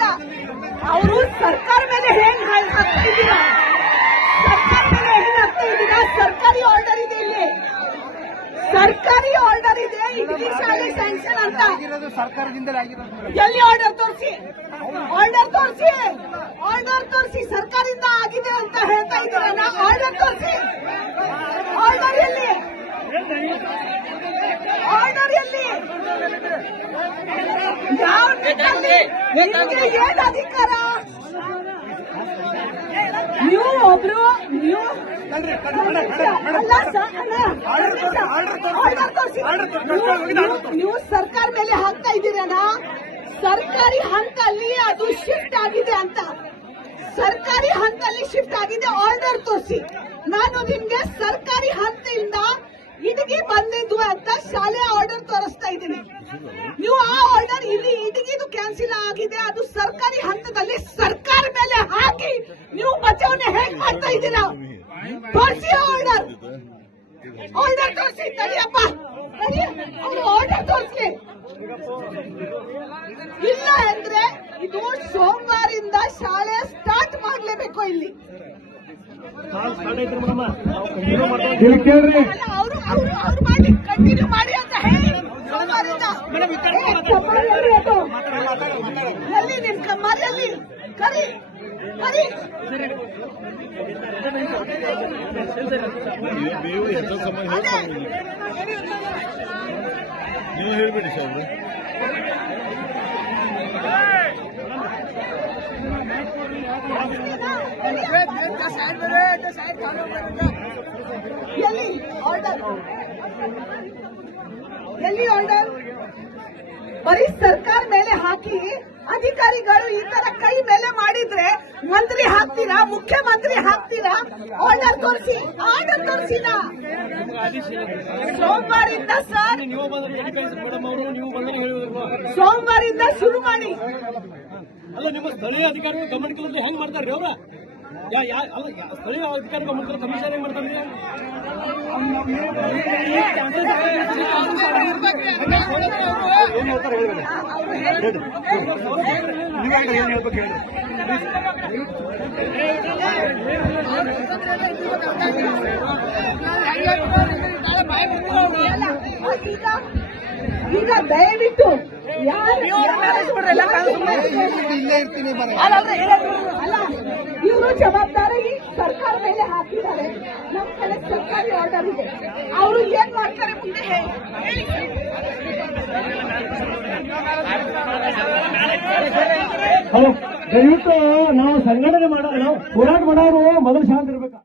ಅಲ್ಲ, ಅವರು ಸರ್ಕಾರ ಮೇಲೆ ಇದ್ದೀರಾ? ಸರ್ಕಾರ ಮೇಲೆ ಹೇಗ್ ಹಾಕ್ತಾ ಸರ್ಕಾರಿ ಆರ್ಡರ್ ಇದೆ ಇಲ್ಲಿ. ಸರ್ಕಾರಿ ಆರ್ಡರ್ ಇದೆ, ಇಡೀ ಶಾಲೆ ಸ್ಯಾಂಕ್ಷನ್ ಅಂತ. ಎಲ್ಲಿ ಆರ್ಡರ್ ತೋರಿಸಿ? ಆರ್ಡರ್ ತೋರಿಸಿ? ಆರ್ಡರ್ ತೋರಿಸಿ ಸರ್ಕಾರದಿಂದ ಆಗಿದೆ ಅಂತ ಹೇಳ್ತಾ ಇದ್ದೀರಲ್ಲ ಆರ್ಡರ್ ತೋರಿಸಿ. ಆರ್ಡರ್ ಎಲ್ಲಿ? ಆರ್ಡರ್ ಎಲ್ಲಿ ಯಾವ ನಿಟ್ಟಿನಲ್ಲಿ? ನಿಮ್ಗೆ ಏನ್ ಅಧಿಕಾರ ನೀವು ಒಬ್ರು ನೀವು ಅಲ್ಲ ಸರ್, ಅಲ್ಲ. ಆರ್ಡರ್ ತೋರಿಸಿ. ನೀವು- ನೀವು ಸರ್ಕಾರ ಮೇಲೆ ಹಾಕ್ತಾ ಇದ್ದೀರಲ್ಲ ಸರ್ಕಾರಿ ಹಂತಲ್ಲಿ ಅದು ಶಿಫ್ಟ್ ಆಗಿದೆ ಅಂತ. ಸರ್ಕಾರಿ ಹಂತಲ್ಲಿ ಶಿಫ್ಟ್ ಆಗಿದೆ ಆರ್ಡರ್ ತೋರಿಸಿ. ನಾನು ನಿಮ್ಗೆ ಸರ್ಕಾರಿ ಹಂತದಿಂದ ಇಟಗಿ ಬಂದಿದ್ವು ಅಂತ ಶಾಲೆ ಆರ್ಡರ್ ತೋರಿಸ್ತಾ ಇದ್ದೀನಿ ನೀವು ಆ ಆರ್ಡರ್ ಇಲ್ಲಿ ಕ್ಯಾನ್ಸಿಲ್ ಆಗಿದೆ ಅದು ಸರ್ಕಾರಿ ಹಂತದಲ್ಲಿ ಸರ್ಕಾರ ಮೇಲೆ ಹಾಕಿ ನೀವು ಬಚಾವಣೆ ಹೇಗ್ ಮಾಡ್ತಾ ಇದ್ದೀರಾ? ತೋರಿಸಿ ಆರ್ಡರ್ ಆರ್ಡರ್ ತೋರಿಸಿ ತಡಿಯಪ್ಪ. ಅವ್ರು ಆರ್ಡರ್ ತೋರಿಸಿ. ಇಲ್ಲ ಅಂದ್ರೆ ಇದು ಸೋಮವಾರಿಂದ ಶಾಲೆ ಸ್ಟಾರ್ಟ್ ಮಾಡ್ಲೇಬೇಕು ಇಲ್ಲಿ. ಅವರು ಅವರು ಅವರು ಮಾಡಿ ಕಂಟಿನ್ಯೂ ಮಾಡಿ. ಸೋಮವಾರಿಂದ ಏ, ಚಪ್ಪಾಳೆ ಎಲ್ಲಿ ಅದು? ಎಲ್ಲಿ ನಿಮ್ ಕಮ್ಮಾರಿ ಎಲ್ಲಿ ಕರಿ ಕರಿ ನೀವು ಹೆಚ್ಚು ಸಮಯ ಅದೇ ನೀವು ಹೇಳ್ಬೇಡಿ ಸಾಹೇಬ್ರು ಎಲ್ಲಿ ಆರ್ಡರ್ ಎಲ್ಲಿ ಆರ್ಡರ್ ಬರೀ ಸರ್ಕಾರ ಮೇಲೆ ಹಾಕಿ ಅಧಿಕಾರಿಗಳು ಈ ತರ ಕೈ ಮೇಲೆ ಮಾಡಿದ್ರೆ ಮಂತ್ರಿ ಹಾಕ್ತೀರಾ ಮುಖ್ಯಮಂತ್ರಿ ಹಾಕ್ತೀರಾ ಆರ್ಡರ್ ತೋರಿಸಿ ಆರ್ಡರ್ ತೋರಿಸಿದ ಸೋಮವಾರಿಂದ ಸರ್ ಸೋಮವಾರಿಂದ ಶುರು ಮಾಡಿ ಅಲ್ಲ ನಿಮ್ಮ ಸ್ಥಳೀಯ ಅಧಿಕಾರಿಗಳು ಗಮನಕ್ಕೆ ಹೆಂಗ್ ಮಾಡ್ತಾರ್ರಿ ಅವ್ರ ಸ್ಥಳೀಯ ಅಧಿಕಾರಿಗಳು ಕಮಿಷನ್ ಹೆಂಗ್ ಮಾಡ್ತಾರ್ರಿ ಏನ್ ಹೇಳ್ತಾರೆ ಹೇಳ್ಬೇಡಿ ನೀವು ಏನ್ ಹೇಳ್ಬೇಕು ಹೇಳಿ ಅಲ್ಲ, ಈಗ ದಯವಿಟ್ಟು ಯಾರು ಇಲ್ಲೇ ಇರ್ತೀನಿ ಅಲ್ಲ ಇವರು ಜವಾಬ್ದಾರಿ ಸರ್ಕಾರ ಮೇಲೆ ಹಾಕಿದ್ದಾರೆ ನಮ್ಮ ಕಡೆ ಸರ್ಕಾರಿ ಆರ್ಡರ್ ಇದೆ ಅವರು ಏನ್ ಮಾಡ್ತಾರೆ ಮುಂದೆ ದಯವಿಟ್ಟು ನಾವು ಸಂಘಟನೆ ಮಾಡೋ ನಾವು ಹೋರಾಟ ಮಾಡೋರು ಮೊದಲು ಶಾಂತ ಇರ್ಬೇಕು.